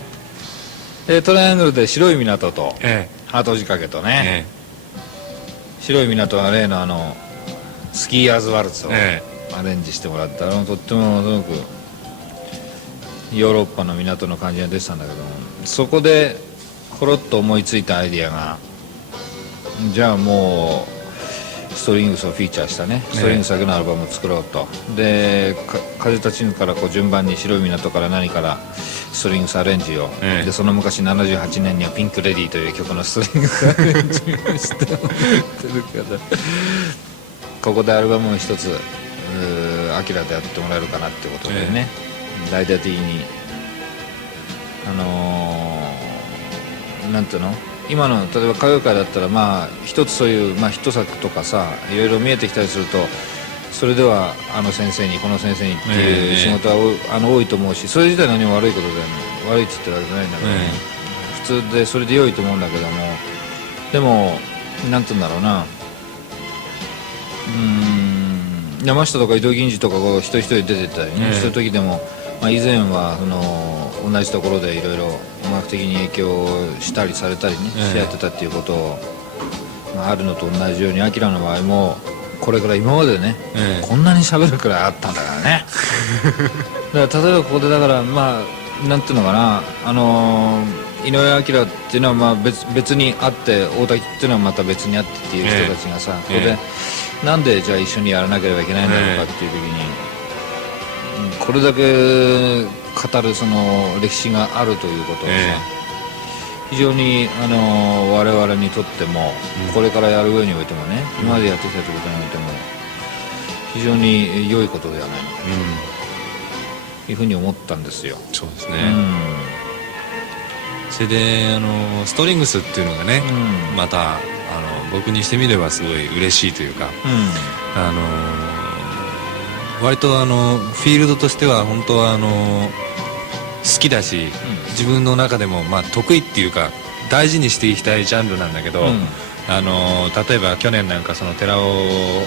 トライアングルで白い港と、ハート仕掛けとね、白い港は例のスキーアーズワルツをアレンジしてもらった、とってもすごくヨーロッパの港の感じが出てたんだけども、そこでコロッと思いついたアイディアが、じゃあもうストリングスをフィーチャーしたね、ストリングスだけのアルバムを作ろうと。で風立ちぬからこう順番に白い港から何からストリングスアレンジを、でその昔78年にはピンク・レディーという曲のストリングスアレンジをしてもらってるから、ここでアルバムを一つアキラでやってもらえるかなってことでね、大々的になんていうの、今の例えば歌謡界だったらまあ一つそういう、ヒット作とかさいろいろ見えてきたりすると、それではあの先生にこの先生にっていう仕事は多いと思うし、それ自体何も悪いことで悪いって言ってるわけじゃないんだけどね、普通でそれで良いと思うんだけども、でもなんていうんだろうな、山下とか伊藤銀次とかこう一人一人出てったりね、してる時でも、以前は同じところでいろいろ音楽的に影響したりされたりね、し合ってたっていうことを、あるのと同じようにアキラの場合もこれから今までね、こんなに喋るくらいあったんだからねだから例えばここでだからなんていうのかな、井上彰っていうのは別にあって、大滝っていうのはまた別にあってっていう人たちがさ、ここでなんでじゃあ一緒にやらなければいけないんだろうかっていう時に、これだけ語るその歴史があるということはさ、非常に我々にとっても、これからやる上においてもね、今までやってきたということにおいても非常に良いことではないのかというふうに思ったんですよ。そうですね、それでストリングスっていうのがね、また僕にしてみればすごい嬉しいというか、割とフィールドとしては本当は好きだし、自分の中でも得意っていうか大事にしていきたいジャンルなんだけど、例えば去年なんかその寺尾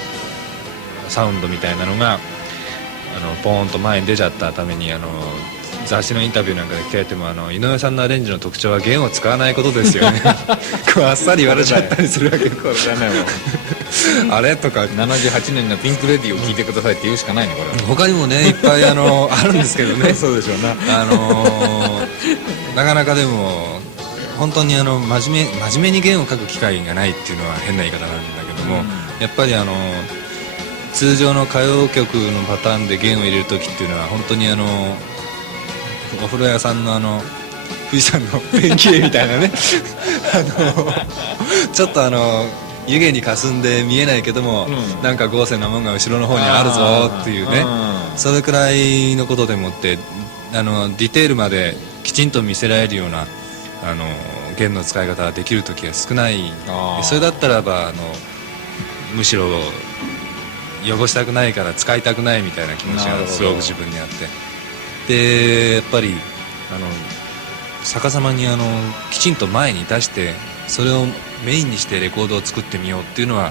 サウンドみたいなのがポーンと前に出ちゃったために雑誌のインタビューなんかで聞かれても井上さんのアレンジの特徴は弦を使わないことですよねこうあっさり言われちゃったりするわけこれだねあれとか78年のピンクレディーを聴いてくださいって言うしかないねこれ。他にもねいっぱいあるんですけどねそうでしょうな。なかなかでも本当に真面目に弦を書く機会がないっていうのは変な言い方なんだけども、やっぱり通常の歌謡曲のパターンで弦を入れる時っていうのは本当にお風呂屋さんの富士山のペンキ絵みたいなねちょっと湯気に霞んで見えないけども、なんか豪勢なもんが後ろの方にあるぞっていうね、それくらいのことでもってディテールまできちんと見せられるような弦の使い方ができる時が少ない。それだったらばむしろ汚したくないから使いたくないみたいな気持ちがすごく自分にあって、でやっぱり逆さまにきちんと前に出してそれをメインにしてレコードを作ってみようっていうのは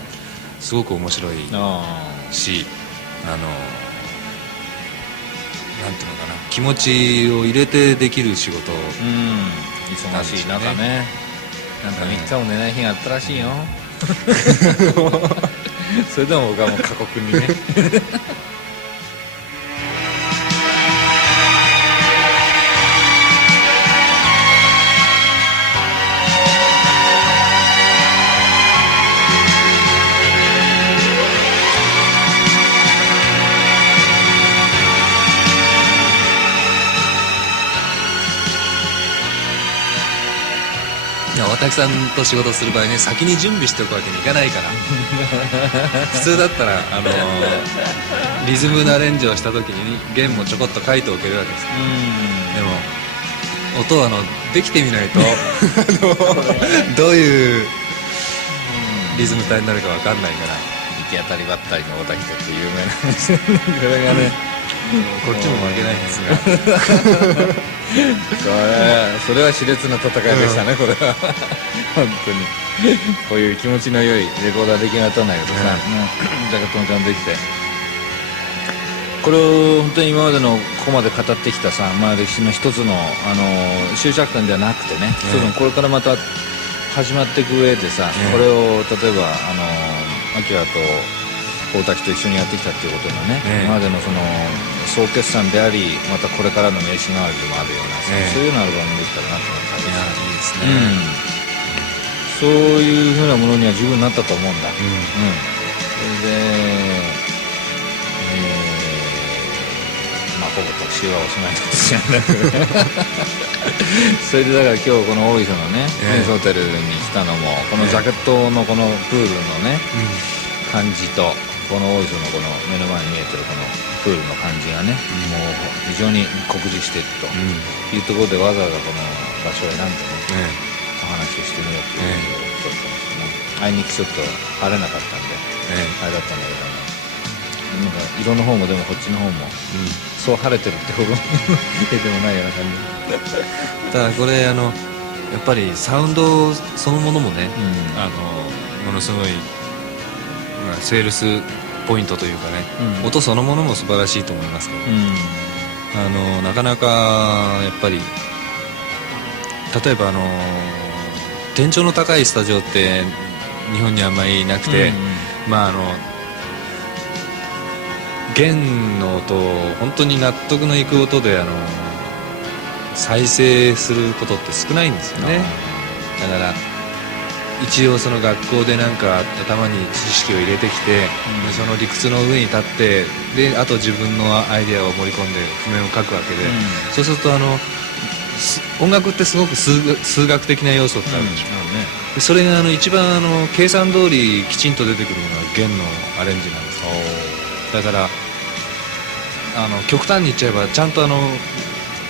すごく面白いし、なんていうのかな、気持ちを入れてできる仕事忙しい中ね、なんか3日も寝ない日があったらしいよそれでも僕はもう過酷にね渡木さんと仕事する場合ね、先に準備しておくわけにいかないから普通だったらリズムのアレンジをした時に弦もちょこっと書いておけるわけです。でも音はできてみないとどういうリズム体になるか分かんないから、行き当たりばったりの小滝家って有名な話これがねこっちも負けないんですがそれは熾烈な戦いでしたね、これは本当にこういう気持ちの良いレコーダー出来上がったんだけどさ、ジャケットもちゃんとできて、これを本当に今までのここまで語ってきたさ、歴史の一つの、終着点ではなくてね、これからまた始まっていく上でさ、これを例えばアキラと大滝と一緒にやってきたっていうことのね、今までのその総決算であり、またこれからの名刺代わりでもあるような、そういうようなアルバムできたらなと思ったんです。いいですね、そういうふうなものには十分なったと思うんだ。それでほぼ特集はおしまいになってしまうんだけどそれでだから今日この大磯のねプリンスホテルに来たのも、このジャケットのこのプールのね、感じとこの大磯のこの目の前に見えてるこのプールの感じがね、もう非常に酷似しているというところで、わざわざこの場所を選んでね、お話をしてみようっていうことだったんですけどね、あいにくちょっと晴れなかったんで、あれだったんだけどね、なんか色の方もでもこっちの方も、そう晴れてるってほどでもないような感じただこれやっぱりサウンドそのものもね、ものすごいセールスポイントというかね、音そのものも素晴らしいと思いますけど、なかなかやっぱり例えば天井の高いスタジオって日本にあんまりなくて、弦の音を本当に納得のいく音で再生することって少ないんですよね。だから一応その学校でなんか頭に知識を入れてきて、でその理屈の上に立って、であと自分のアイデアを盛り込んで譜面を書くわけで、そうすると音楽ってすごく数学的な要素ってあるでしょ、でそれが一番計算通りきちんと出てくるのが弦のアレンジなんですよ。だから極端に言っちゃえばちゃんと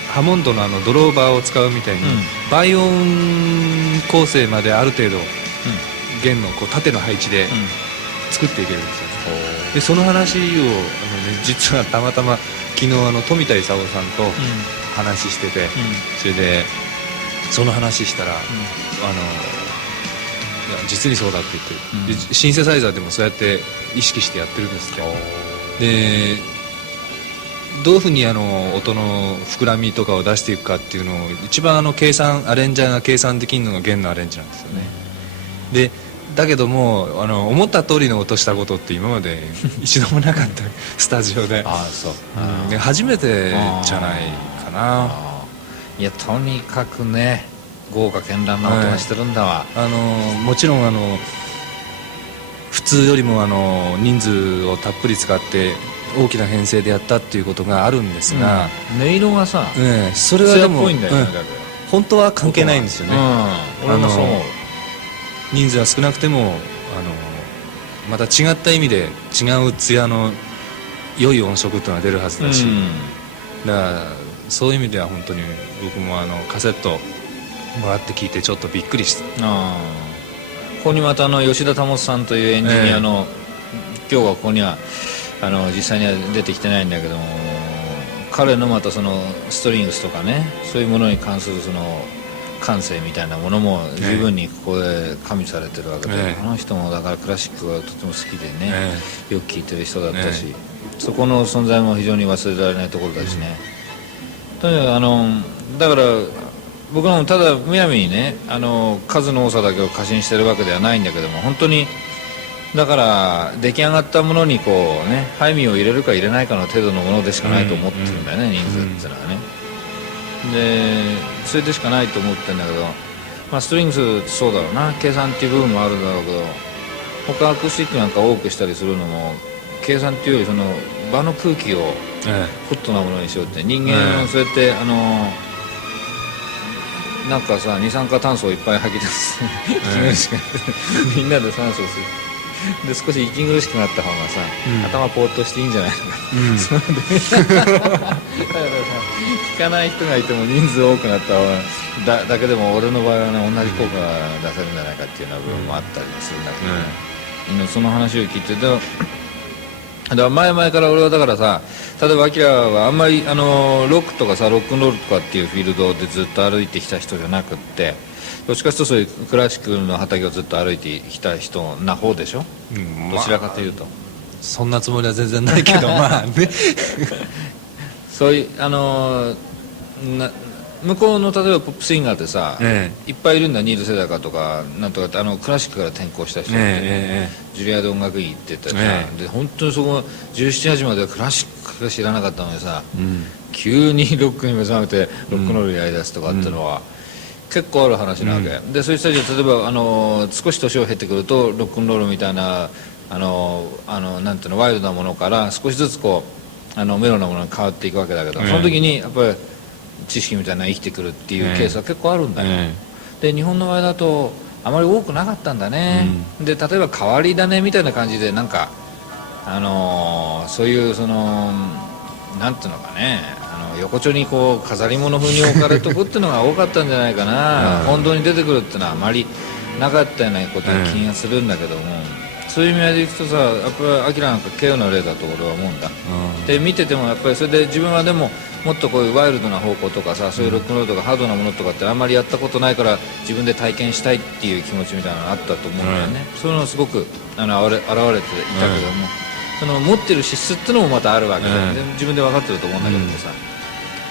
ハモンドのドローバーを使うみたいに、倍音構成まである程度、弦のこう縦の配置で作っていけるんですよ。でその話を実はたまたま昨日富田勲さんと話してて、それでその話したら、いや実にそうだって言ってる、でシンセサイザーでもそうやって意識してやってるんですって。でどういうふうに音の膨らみとかを出していくかっていうのを一番アレンジャーが計算できるのが弦のアレンジなんですよね。でだけども思った通りの音したことって今まで一度もなかったスタジオで。で初めてじゃないかな。いやとにかくね豪華絢爛な音がしてるんだわ。もちろん普通よりも人数をたっぷり使って大きな編成でやったっていうことがあるんですが、音色がさ、それはでも本当は関係ないんですよね。俺もそう思う。人数が少なくてもまた違った意味で違う艶の良い音色っていうのが出るはずだし、だからそういう意味では本当に僕もカセットもらって聞いてちょっとびっくりした。ここにまた吉田保さんというエンジニアの、今日はここには実際には出てきてないんだけども、彼のまたそのストリングスとかね、そういうものに関するその感性みたいなものも十分にここで加味されてるわけで、あの人もだからクラシックがとても好きでね、よく聴いてる人だったし、そこの存在も非常に忘れられないところだしね。とにかくだから僕らもただむやみにね数の多さだけを過信してるわけではないんだけども、本当にだから出来上がったものにこうねハイミを入れるか入れないかの程度のものでしかないと思ってるんだよね、人数っていうのはね。でそれでしかないと思ってるんだけど、ストリングスそうだろうな、計算っていう部分もあるだろうけど、他アクスティックなんか多くしたりするのも計算っていうよりその場の空気をホットなものにしようって、人間はそうやってなんかさ二酸化炭素をいっぱい吐き出す息苦しくなってみんなで酸素をするで少し息苦しくなった方がさ、頭ポーッとしていいんじゃないのか、そうでだからさ聞かない人がいても人数多くなった方がだけでも俺の場合はね同じ効果が出せるんじゃないかっていうような部分もあったりするんだけどね、その話を聞いてだから前々から俺はだからさ、例えばアキラはあんまりロックとかさロックンロールとかっていうフィールドでずっと歩いてきた人じゃなくって、どっちかというとそういうクラシックの畑をずっと歩いてきた人な方でしょ、どちらかというと、そんなつもりは全然ないけどまあねそういう向こうの例えばポップシンガーってさ、いっぱいいるんだ、ニール・セダカとかなんとかってクラシックから転向した人って、ジュリアード音楽院行ってたりさ、で本当にそこ17、18まではクラシックが知らなかったのにさ、急にロックに目覚めてロックンロールやりだすとかっていうのは、結構ある話なわけ、でそういう人たちは例えば少し年を経てくるとロックンロールみたいななんていうのワイルドなものから少しずつこうメロなものに変わっていくわけだけど、その時にやっぱり知識みたいなのが生きてくるっていうケースは結構あるんだよ、で日本の場合だとあまり多くなかったんだね、で例えば変わり種みたいな感じでなんかそういうそのなんていうのかね横丁にこう飾り物風に置かれとくっていうのが多かったんじゃないかな、本当に出てくるっていうのはあまりなかったようなことな気がするんだけども、そういう意味合いでいくとさ、やっぱりアキラなんか稀有な例だと俺は思うんだ、で見ててもやっぱりそれで自分はでももっとこういうワイルドな方向とかさ、そういうロックンロールとかハードなものとかってあんまりやったことないから自分で体験したいっていう気持ちみたいなのがあったと思うんだよね、そういうのすごく現れていたけども、その持ってる資質っていうのもまたあるわけで、自分で分かってると思うんだけどもさ、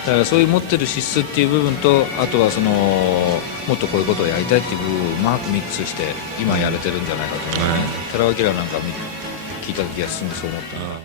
だからそういう持ってる資質っていう部分と、あとはそのもっとこういうことをやりたいっていう部分をうまくミックスして今やれてるんじゃないかと思うね、寺尾明なんか聞いた時はすぐそう思った。